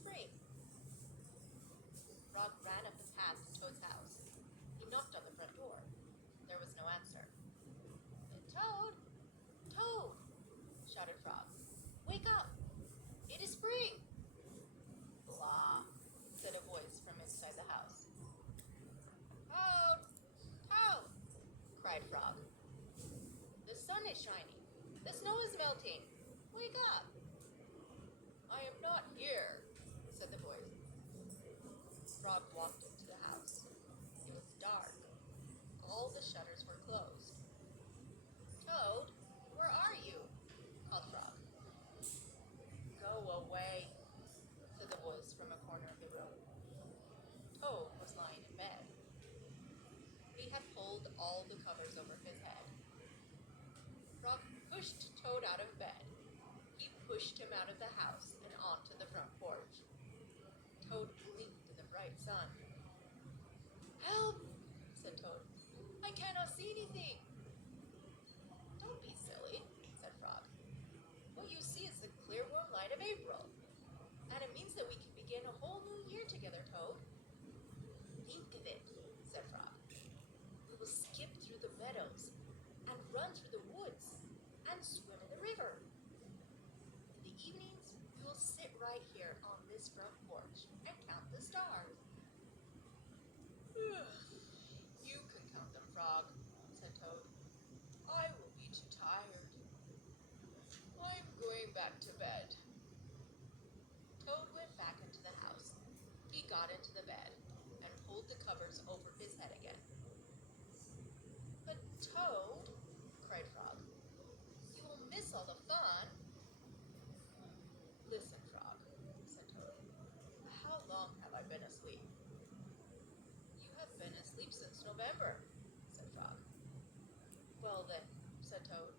spring. Frog ran up the path to Toad's house. He knocked on the front door. There was no answer. Toad! Toad! Shouted Frog. Wake up! It is spring! Blah, said a voice from inside the house. Toad! Toad! Cried Frog. The sun is shining. The snow is melting. Wake up! I am not here, said the voice. Frog walked into the house. It was dark. All the shutters were closed. Toad, where are you? Called Frog. Go away, said the voice from a corner of the room. Toad was lying in bed. He had pulled all the covers over his head. Frog pushed Toad out of bed. He pushed him out of the house and onto the front porch. Toad blinked in the bright sun. Help, said Toad. I cannot see anything. Don't be silly, said Frog. What you see is the clear warm light of April. And it means that we can begin a whole new year together, Toad. Think of it, said Frog. We will skip through the meadows and run through the woods and swim in the river. In the evenings, we will sit right here on this front porch and count the stars. You can count them, Frog, said Toad. I will be too tired. I'm going back to bed. Toad went back into the house. He got into the bed and pulled the covers over his head again. But Toad, cried Frog, you will miss all the fun. Listen, Frog, said Toad. How long have I been asleep? You have been asleep since November, said Frog. Well then, said Toad,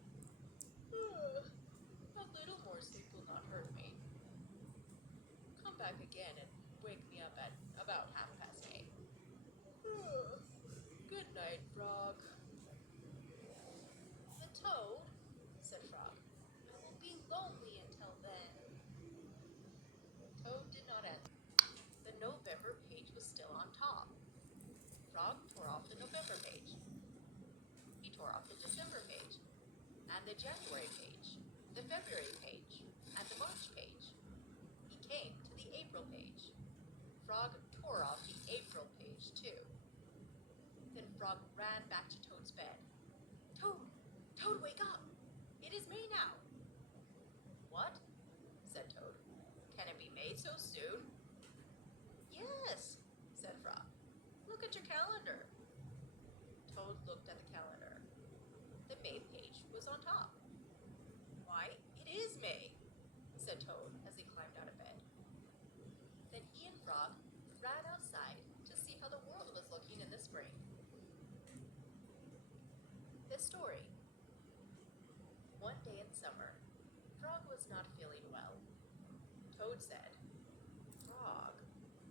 a little more sleep will not hurt me. Come back again and wake me up at about 8:30. Good night, Frog. The Toad, said Frog, I will be lonely until then. Toad did not answer. The November page was still on top. Frog tore off the November page. He tore off the December page, and the January page, the February page, and the March page. He came to the April page. Frog tore off the April page too. Then Frog ran back to Toad's bed. Toad! Toad, wake up! It is May now. What? Said Toad. Can it be May so soon? Yes, said Frog. Look at your calendar. Toad looked at the calendar. The May page was on top. Why, it is May, said Toad as he climbed out of bed. Then he and Frog ran outside to see how the world was looking in the spring. The story. One day in summer, Frog was not feeling well. Toad said, Frog,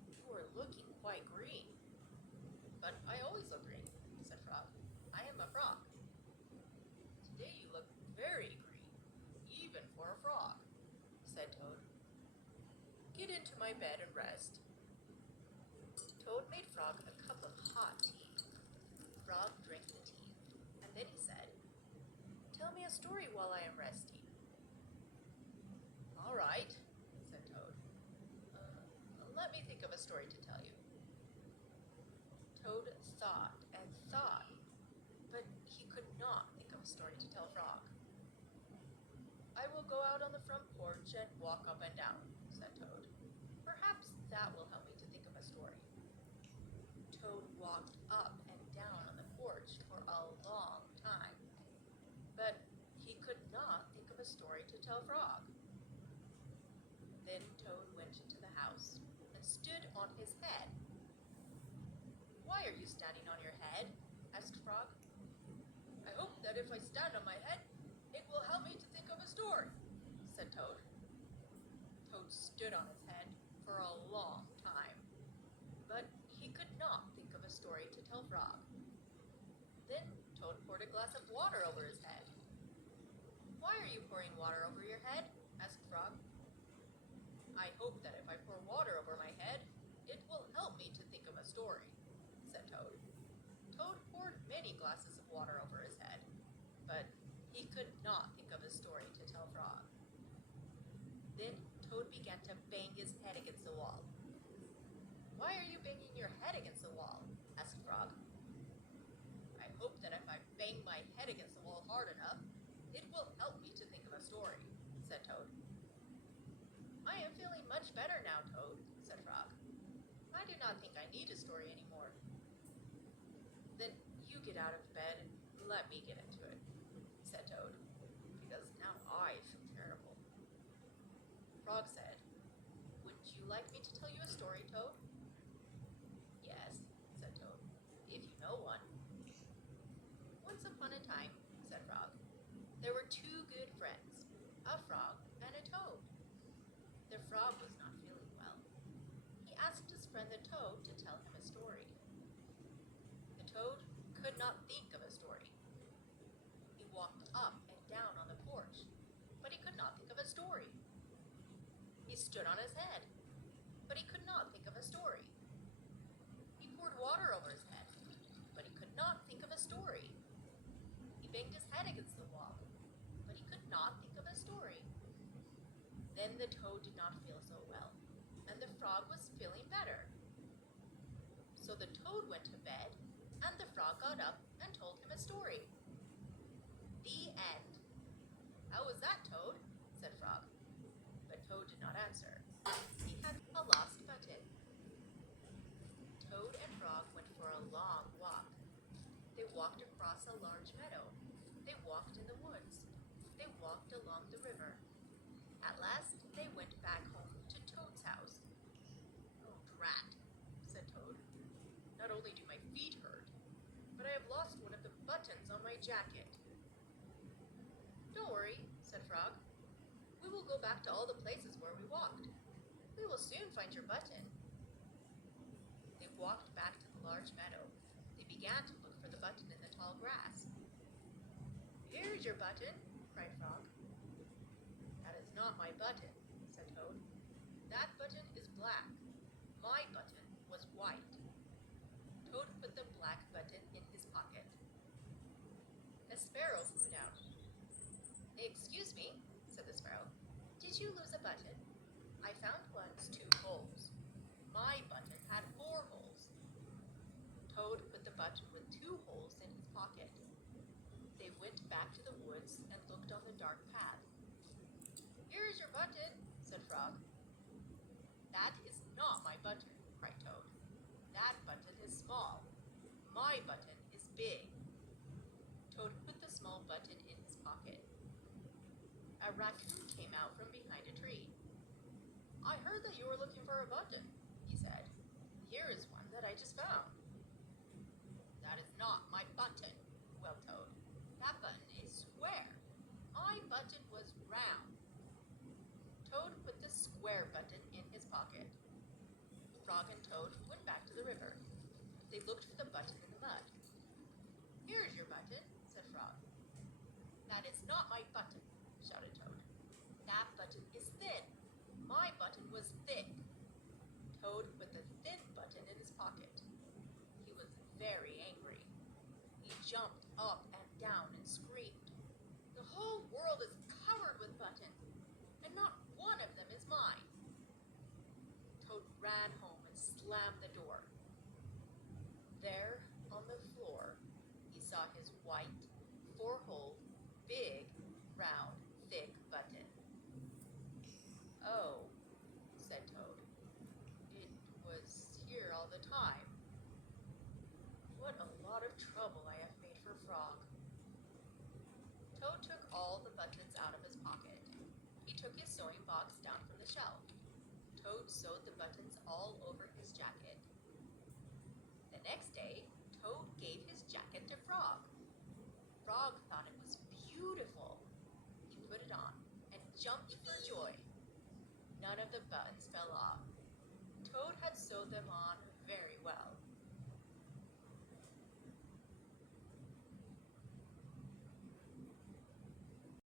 you are looking quite green. But I always look green, said Frog. I am a frog. Today you look very green, even for a frog, said Toad. Get into my bed and rest. Toad made Frog a cup of hot tea. Frog drank the tea, and then he said, Tell me a story while I am resting. All right, said Toad. Let me think of a story to tell you. Toad thought and thought, but he could not think of a story to tell Frog. I will go out on the front porch and walk up and down, said Toad. Perhaps that will help me to think of a story. Toad walked up and down on the porch for a long time, but he could not think of a story to tell Frog. Then Toad went into the house and stood on his head. Why are you standing on your head? Asked Frog. I hope that if I stand on my head, it will help me to think of a story, said Toad. Toad stood on his head for a long time, but he could not think of a story to tell Frog. Then Toad poured a glass of water over his head. Why are you pouring water over your head? Asked Frog. I hope that if I pour water over my head, it will help me to think of a story, said Toad. Toad poured many glasses of water over his head, but he could not think of a story to tell Frog. Then Toad began to bang his head against the wall. Why are you banging your head against the wall? Asked Frog. I hope that if I bang my head against the wall hard enough, it will help me to think of a story, said Toad. I am feeling much better now, Toad, said Frog. I do not think I need a story anymore. Then you get out of bed and let me get into it, said Toad, because now I feel terrible. Frog said, Would you like me to tell you a story, Toad? Yes, said Toad, if you know one. Once upon a time, said Frog, there were two good friends, a frog and a toad. The frog was not feeling well. He asked his friend the toad to tell him a story. The toad could not think of a story. He walked up and down on the porch, but he could not think of a story. He stood on his head, but he could not think of a story. He poured water over his head, but he could not think of a story. He banged his head against the wall, but he could not think of a story. Then the toad did not feel so well, and the frog was feeling better. So the toad went to bed, and the frog got up and told him a story. The end. How was that, Toad? Said Frog. But Toad did not answer. He had a lost button. Toad and Frog went for a long walk. They walked across a large meadow. They walked in the woods. They walked along the river. At last, they went back home to Toad's house. Oh, drat, said Toad. Not only do my feet hurt, but I have lost one of the buttons on my jacket. Don't worry, said Frog. We will go back to all the places where we walked. We will soon find your button. They walked back to the large meadow. They began to look for the button in the tall grass. Here's your button, cried Frog. That is not my button, said Toad. That button is black. My button was white. Toad put the black button in his pocket. A sparrow flew down. Excuse me, said the sparrow. Did you lose a button? I found one's 2 holes. My button had 4 holes. Toad put the button with 2 holes in his pocket. They went back to the woods and looked on the dark path. Here is your button, said Frog. That is not my button, cried Toad. That button is small. My button is big. Toad put the small button in his pocket. A raccoon came out from behind a tree. I heard that you were looking for a button, he said. Here is one that I just found. That is not my button, wailed Toad. That button is square. My button was round. Toad put the square button in his pocket. Frog and Toad went back to the river. They looked for the button in the mud. Here's your button, said Frog. That is not my button, shouted Toad. That button is thin. My button was thick. Toad put the thin button in his pocket. He was very angry. He jumped up and down and screamed, The whole world is covered with buttons, and not one of them is mine. Toad ran home and slammed the door. There, on the floor, he saw his white, 4-hole, big, round, thick button. Oh, said Toad. It was here all the time. What a lot of trouble I have made for Frog. Toad took all the buttons out of his pocket. He took his sewing box down from the shelf. Toad sewed the buttons all over his jacket. The next day, Toad gave his jacket to Frog. Frog thought it was beautiful. He put it on and jumped for joy. None of the buttons fell off. Toad had sewed them on